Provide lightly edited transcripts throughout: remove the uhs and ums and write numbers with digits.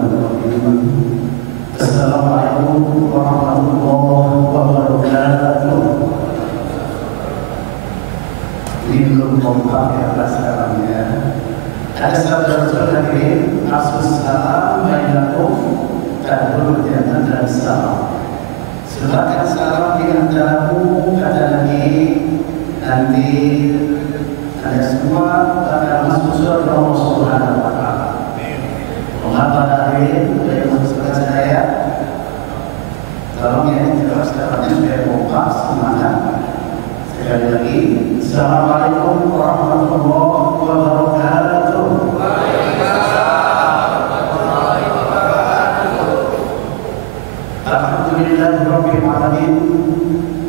Bismillahirrahmanirrahim. Assalamualaikum warahmatullahi wabarakatuh. Ini belum kompak ya sekarangnya. Ada saudara-saudara hadirin, assalamualaikum bainakum tadul jannah dan salam. Sebarkan salam di antaramu, kata Nabi, nanti ada semua bakal masuk surga Allah Subhanahu wa taala. Mengapa hadirin dari masyarakat saya? Tolong ya jelas caranya supaya kompak semangat. Sekali lagi, assalamualaikum warahmatullahi wabarakatuh. Alhamdulillahirabbil alamin.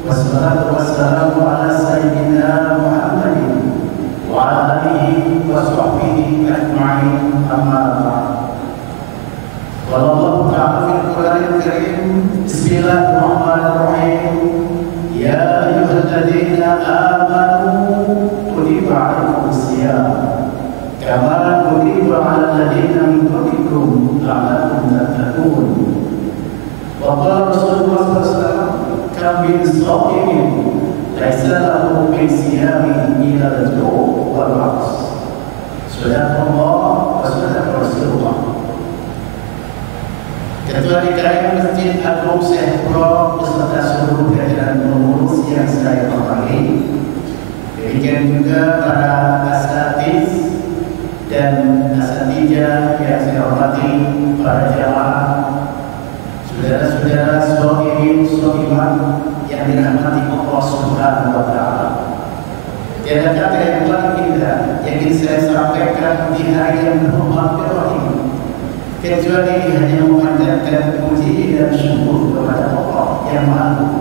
Wassalatu wassalamu ala sayyidina Muhammadin wa ala alihi wa sahbihi ajma'in. Amma ba'd. Qala Allah ta'ala fil Qur'anil Karim, Bismillahirrahmanirrahim. Ya ayyuhalladzina amanu kutiba 'alaikumus shiyam kama kutiba 'alal ladzina min qablikum la'allakum tattaqun. Wa qala Rasulullah sallallahu alaihi wasallam, kam min sha'imin laisa lahu min siyamihi illa al-ju' wal 'aths. Subhanallah wa subhana Rasulullah. Ketua DKM Masjid Agung Syekh Pro beserta seluruh jajaran pengurus yang saya hormati, demikian juga para asatiz dan asatijah yang saya hormati, para jamaah, saudara-saudara sholihin sholihat yang dirahmati Allah Subhanahu wa taala. Tiada kata yang paling indah yang ingin saya sampaikan di hari yang berhormat ini kecuali hanya memanjatkan puji dan syukur kepada Allah yang Maha.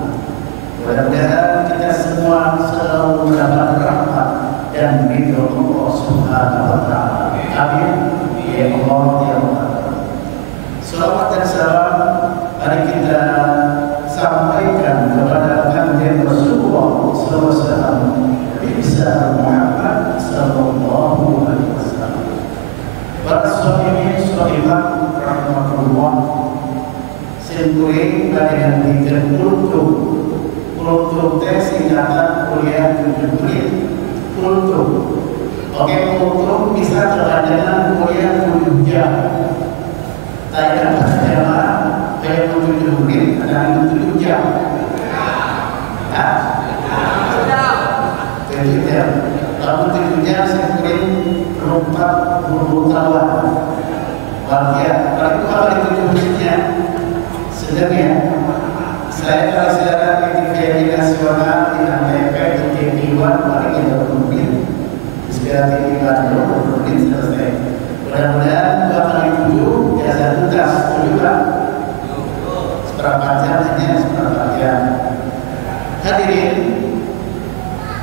Mudah-mudahan kita semua selalu mendapat rahmat dan ridho Allah Subhanahu wa taala. Amin. Ya Allah ya Allah. Salawat dan salam mari kita sampaikan kepada Kanjeng Rasulullah sallallahu alaihi wasallam, Bisa Muhammad sallallahu alaihi wasallam. Para sholihin sholihat rahmatullah, simpuling kalian bikin kultum teh singkatan kuliah 7 menit. Kultum, oke, kultum bisa kepanjangan kuliah 7 jam. Tanya pada jamaah kayak 7 menit ada 7 jam. Hah? 7 jam. Kalau 7 jam simpuling 40 tahun. Bahagia, kalau itu kalau di 7 menitnya sedang ya. Saya kalau silakan di TV nasional di ANTV di TV1 paling 20 menit. Di sekitar TV1 20 menit selesai. Mudah-mudahan 2 kali 7 ya saya tuntas. Juga seberapa jam hanya seberapa jam. Hadirin,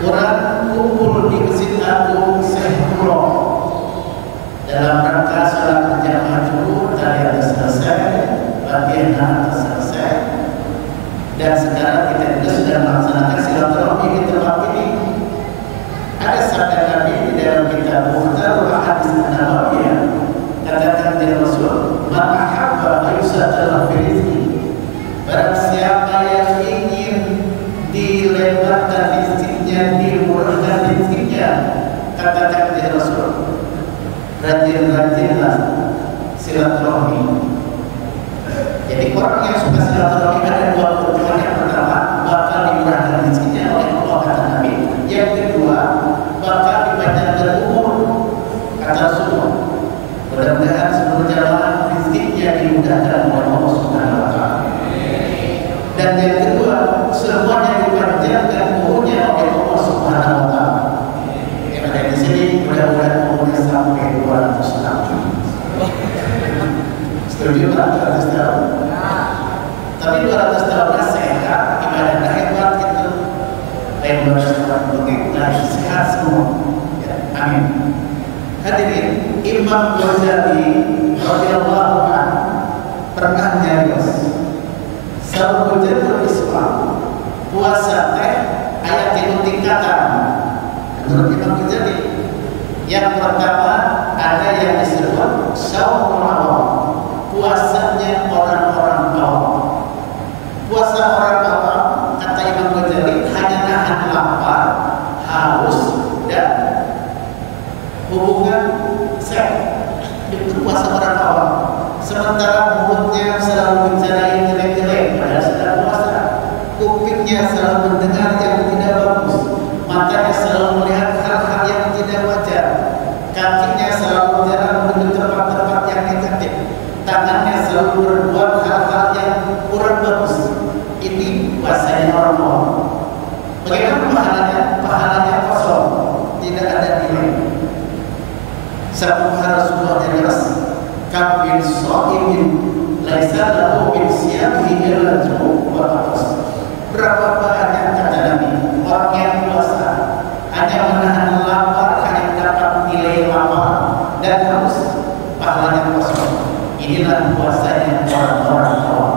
orang kumpul di Masjid Agung Syekh Pro dalam rangka sholat berjamaah dulu tadi ada selesai, latihan ada selesai, dan sekarang kita juga sudah melaksanakan silaturahmi di tempat ini. Ada sabda Nabi di dalam kitab Mukhtarul Hadis An-Nabawiyah, katakan dia Rasul, "Man ahabba ayyusatala fi rizqi." Barang siapa yang ingin dilebarkan rizkinya, dimurahkan rizkinya, katakan dia Rasul, rajin-rajinlah silaturahmi. Jadi orang yang suka silaturahmi ada 2 keuntungan. Yang pertama, bakal dimurahkan rezekinya oleh Allah kata Nabi. Yang kedua, bakal dipanjangkan umur kata Rasulullah. Mudah-mudahan seluruh jamaah rezekinya dimudahkan oleh Allah Subhanahu wa taala. Dan yang kedua, semuanya dipanjangkan umurnya oleh Allah Subhanahu wa taala. Yang ada di sini mudah-mudahan umurnya sampai 200 tahun. Setuju tak 200 tahun? Tapi 200 tahunnya sehat, ibadahnya hebat gitu. Lain 200 tahun begitu, sehat semua. Ya, amin. Hadirin, Imam Ghazali radhiyallahu anhu pernah nyarios Sabatul Islam, puasa teh ayat 3 tingkatan. Menurut Imam Ghazali, yang pertama ada yang disebut saumul awal, sementara mulutnya selalu bicara yang jelek-jelek padahal sedang puasa, kupingnya selalu mendengar yang tidak bagus, matanya selalu melihat hal-hal yang tidak wajar, kakinya selalu berjalan menuju tempat-tempat yang negatif, tangannya selalu berbuat hal-hal yang kurang bagus. Ini puasanya normal. Bagaimana pahalanya? Pahalanya kosong, tidak ada nilai. Sabda Rasulullah jelas, kam bin sha'imin laisa lahu min siyamihi illa al-ju' wa al-'atas. Berapa banyak kata Nabi, orang yang puasa hanya menahan lapar, hanya dapat nilai lapar dan haus, pahalanya kosong. Inilah puasanya orang-orang awam.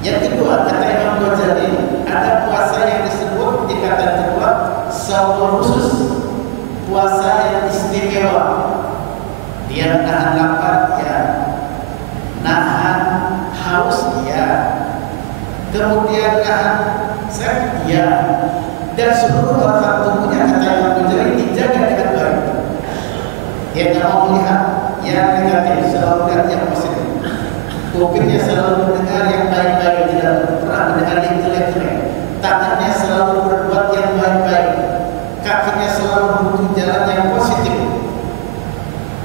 Yang kedua, kata Imam Ghazali, ada puasa yang disebut di kata kedua saum khusus, puasa yang istimewa. Dia nahan lapar, ya, nahan haus, ya, kemudian nahan seks, ya, dan seluruh organ tubuhnya kata Imam Ghazali dijaga dengan baik. Dia tidak mau melihat yang negatif, selalu melihat yang positif. Kupingnya selalu mendengar yang baik-baik, tidak pernah mendengar yang jelek-jelek. Tangannya selalu berbuat yang baik-baik, kakinya selalu menuju jalan yang positif,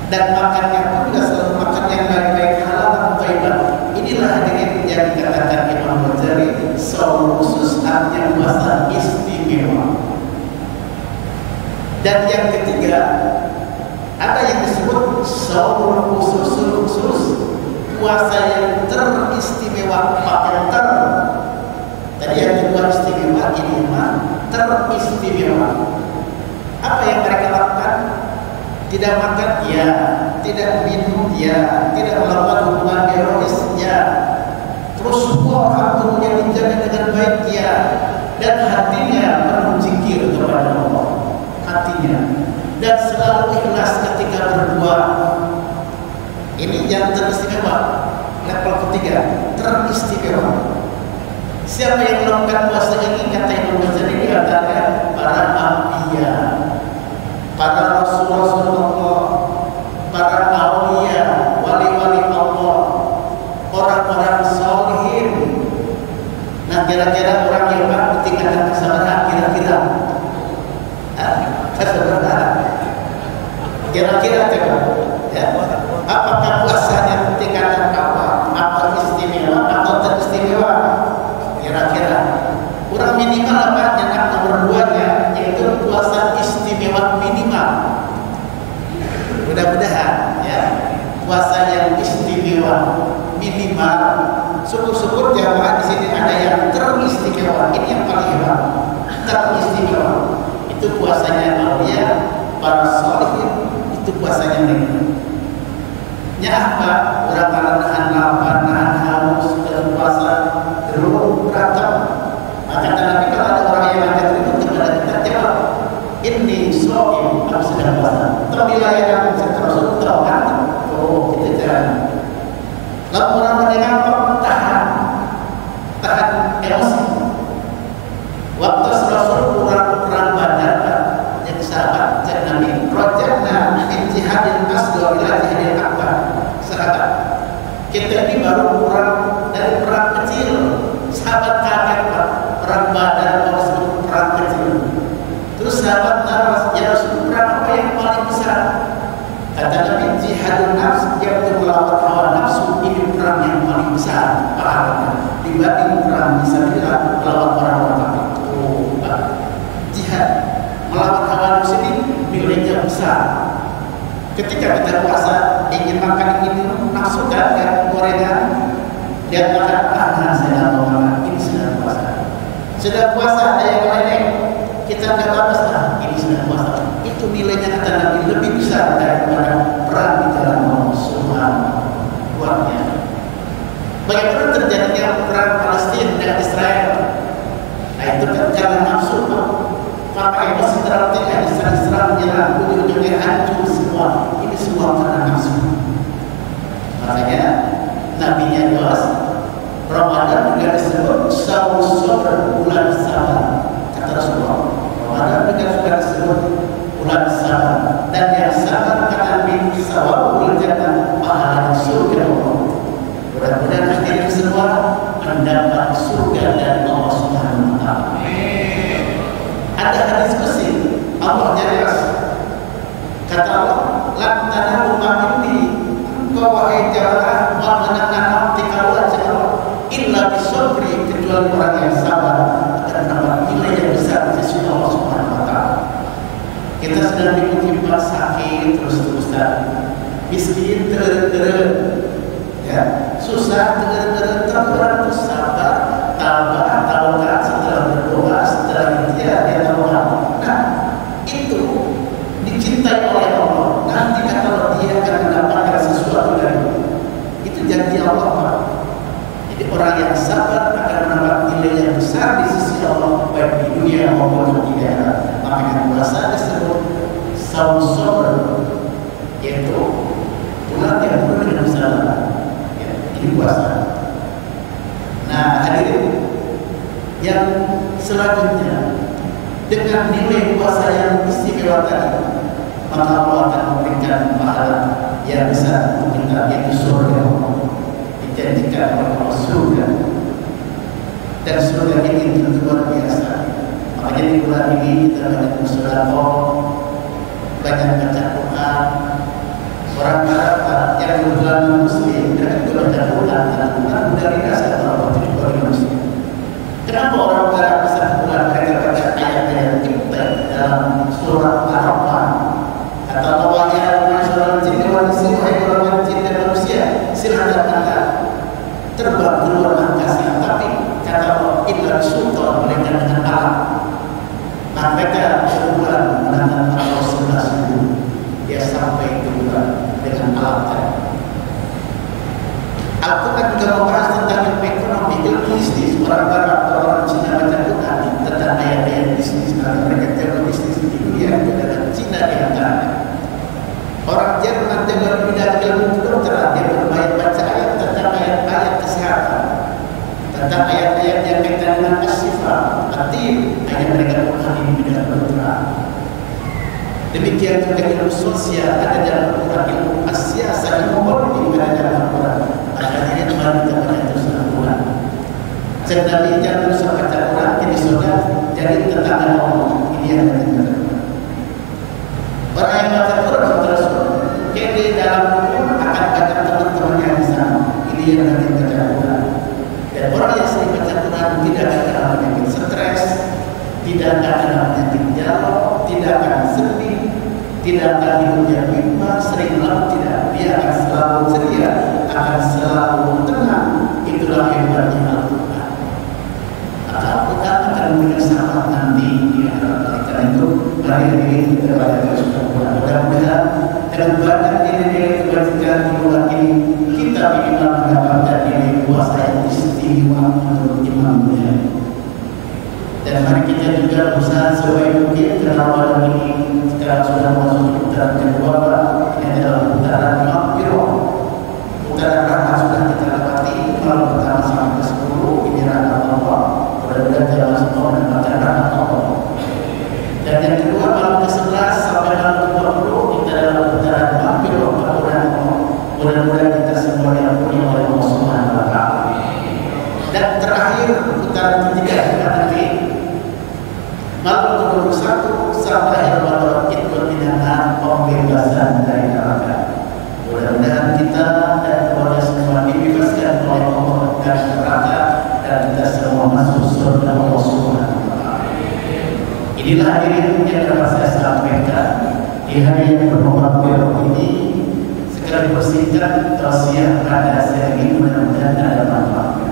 dan makannya pun juga selalu makan yang baik-baik, halal dan thayyibah. Inilah hadirin yang dikatakan Imam Ghazali saum khusus, artinya puasa istimewa. Dan yang ketiga, ada yang disebut saum khusus, puasa yang teristimewa, pakai ter. Tadi yang kedua istimewa, ini mah teristimewa. Apa yang mereka lakukan? Tidak makan, ya. Tidak minum, ya. Tidak melakukan hubungan erotis, ya. Terus semua orang tubuhnya dijaga dengan baik, ya. Dan hatinya penuh zikir kepada Allah, hatinya. Dan selalu ikhlas ketika berbuat. Ini yang teristimewa. Level ketiga, teristimewa. Siapa yang melakukan puasa ini, kata Imam Ghazali, di antara para anbiya, para rasul-rasulullah, para auliya, wali-wali Allah, orang-orang salihin. Nah, kira-kira orang yang bertingkatan kesabaran, kira-kira kesabaran, kira-kira coba, ya. Apakah puasanya tingkatan apa istimewa atau teristimewa? Kira-kira kurang minimal apa? Yang nomor 2-nya yaitu puasa istimewa minimal. Mudah-mudahan ya puasa yang istimewa minimal. Syukur-syukur jamaah di sini ada yang teristimewa. Ini yang paling hebat. Teristimewa itu puasanya aulia, para sholihin, itu puasanya mereka. Ya apa? Orang nahan lapar, nahan haus, dan puasa terus berantem. Maka Nabi kalau ada orang yang angkat ribut kepada kita, jawab, ini shaim, aku sedang puasa. Terbilah yang aku sedang tahu kan? Oh, kita jangan. Lalu orang mendengar tahan emosi. Waktu Rasul perang Badar, yang sahabat cek Nabi, rojakna min jihadil asghar ila jihadil akbar. Sahabat, kita ini baru pulang dari perang kecil. Sahabat kaget, Pak, perang Badar harus perang kecil. Terus sahabat naras, ya Rasul, perang apa yang paling besar? Kata Nabi, jihadul nafs, yaitu melawan hawa nafsu, ini perang yang paling besar pahalanya dibanding perang fisabilillah melawan orang-orang kafir. Oh, Pak, jihad melawan hawa nafsu ini nilainya besar. Ketika kita puasa, ingin makan, ingin minum, nafsu kan gorengan, dia makan, saya mau makan, ini sedang puasa. Sedang puasa ada yang lain, kita nggak batas, ini sedang puasa. Itu nilainya kata Nabi lebih besar daripada perang di jalan Allah Subhanahu wa Ta'ala. Bagaimana terjadinya perang Palestina dengan Israel? Nah itu kan karena nafsu, maka emosi terhadapnya Israel menyerang, ujung-ujungnya hancur semua. Ini semua karena nafsu. Makanya Nabi-Nya jelas, Ramadan juga disebut saum sabr, bulan sabar. Kata Rasulullah, Ramadan juga disebut bulan sabar. Dan yang sabar kata Nabi, sawabul jannah, pahala surga Allah. mendapat surga dari Allah Subhanahu wa taala. Ada hadis kursi Allah jelas. Kata Allah, "Lan tanalu ma minni." Engkau wahai jamaah mengenangkan abdi kaulah illa bisabri, kecuali orang yang sabar akan mendapat nilai yang besar di sisi Allah Subhanahu wa taala. Kita sedang ditimpa sakit terus-terusan, miskin terus, ya, susah terus, terus sabar, tabah, tawakal, setelah berdoa, setelah dia tawakal. Nah, itu dicintai oleh Allah. Nanti kalau dia akan mendapatkan sesuatu dari itu janji Allah, Pak. Jadi orang yang sabar akan mendapat nilai yang besar di sisi Allah, baik di dunia maupun di akhirat. Makanya puasa disebut saum sabr, yaitu bulan yang penuh dengan sabar. Ya, ini puasa. Nah, hadirin yang selanjutnya, dengan nilai puasa yang istimewa tadi, maka Allah akan memberikan pahala yang besar untuk kita, yaitu surga. Dijanjikan oleh Allah surga, dan surga ini tentu luar biasa. Makanya di bulan ini kita banyak bersedekah, banyak baca Quran. Orang Arab yang berbulan Muslim dan juga baca Quran, dan Quran dari rasa Allah bagi Muslim. Kenapa orang Arab bisa Quran? Mereka baca ayat-ayat kita dalam surah Ar-Rahman. Kata Allah, ya masyarakat jin dan manusia, hai golongan jin dan manusia, silakan anda terbang ke luar angkasa. Tapi kata Allah, illa sultan, mereka dengan alam. Nah, mereka berbulan menanam Allah 11.000. Dia sampai ke bulan dengan alam. Al-Quran juga membahas tentang ilmu ekonomi, ilmu bisnis. Orang Barat, orang Cina baca Quran tentang ayat-ayat bisnis. Karena mereka jago bisnis di dunia, dan Cina di antaranya. Orang Jerman jago bidang ilmu kedokteran, dia bermain baca ayat tentang ayat-ayat kesehatan, tentang ayat-ayat yang kaitan dengan asyifa, atim, ayat mereka pahami di bidang kedokteran. Demikian juga ilmu sosial ada dalam Al-Quran, ilmu asyasa, ilmu politik ada dalam Al-Quran. Akhirnya cuma kita baca terus Al-Quran. Jadi jangan lupa baca Quran, jadi sudah jadi tetangga Allah. Ini yang kita. Orang yang baca Quran terus, jadi dalam Quran akan baca teman-temannya di sana. Ini yang nanti baca Quran. Dan orang yang sering baca Quran tidak akan kena penyakit stres, tidak akan kena penyakit dialog, tidak akan sedih, tidak akan hidupnya bimbang, sering lalu tidak. Dia akan selalu ceria, akan selalu tenang. Itulah hebatnya Al-Quran. Al-Quran akan memberikan selamat nanti di akhirat. Karena itu hari ini kita baca terus Al-Quran. Mudah-mudahan dengan banyak nilai-nilai kebajikan di bulan ini, kita minimal mendapatkan nilai puasa yang istimewa menurut Imam Ghazali. Dan mari kita juga berusaha sebaik mungkin karena malam ini sekarang sudah masuk putaran kedua, ini adalah putaran maghfirah. Putaran rahmat sudah kita lewati, malam pertama sampai ke 10 ini rahmat Allah. Mudah-mudahan kita semua mendapatkan rahmat Allah. Dan yang kedua malam ke 11 sampai malam ke 20 kita adalah putaran maghfirah, putaran Allah. Mudah-mudahan kita semua diampuni oleh Allah Subhanahu wa taala. Dan terakhir putaran ketiga kita nanti malam ke-21 sampai Ramadan itu dinamakan pembebasan dari neraka. Mudah-mudahan kita dan keluarga semua dibebaskan oleh Allah dari neraka dan kita semua masuk surga Allah Subhanahu wa taala. Inilah hadirin yang dapat saya sampaikan di hari yang berbahagia ini. Sekali bersingkat tausiah pada saya ini, mudah-mudahan ada manfaatnya.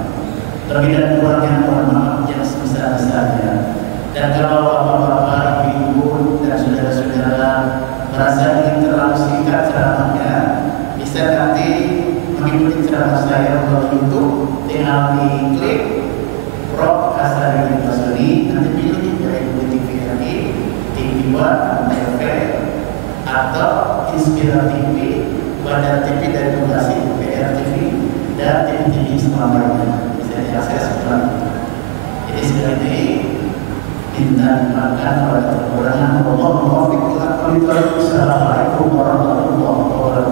Lebih dan kurang yang mohon maaf yang sebesar-besarnya. Dan kalau bapak-bapak, ibu-ibu dan saudara-saudara merasa ini terlalu singkat ceramahnya, bisa nanti mengikuti ceramah saya melalui YouTube. Tinggal diklik Prof. Hasari Basri, nanti pilih dari TV RI, TV One, TV atau Inspira TV, Bandar TV dari Bekasi, PRTV, dan TV semuanya. Bisa diakses sekarang. Jadi sekali ini minta dimakan oleh kekurangan Allah. Assalamualaikum warahmatullahi wabarakatuh.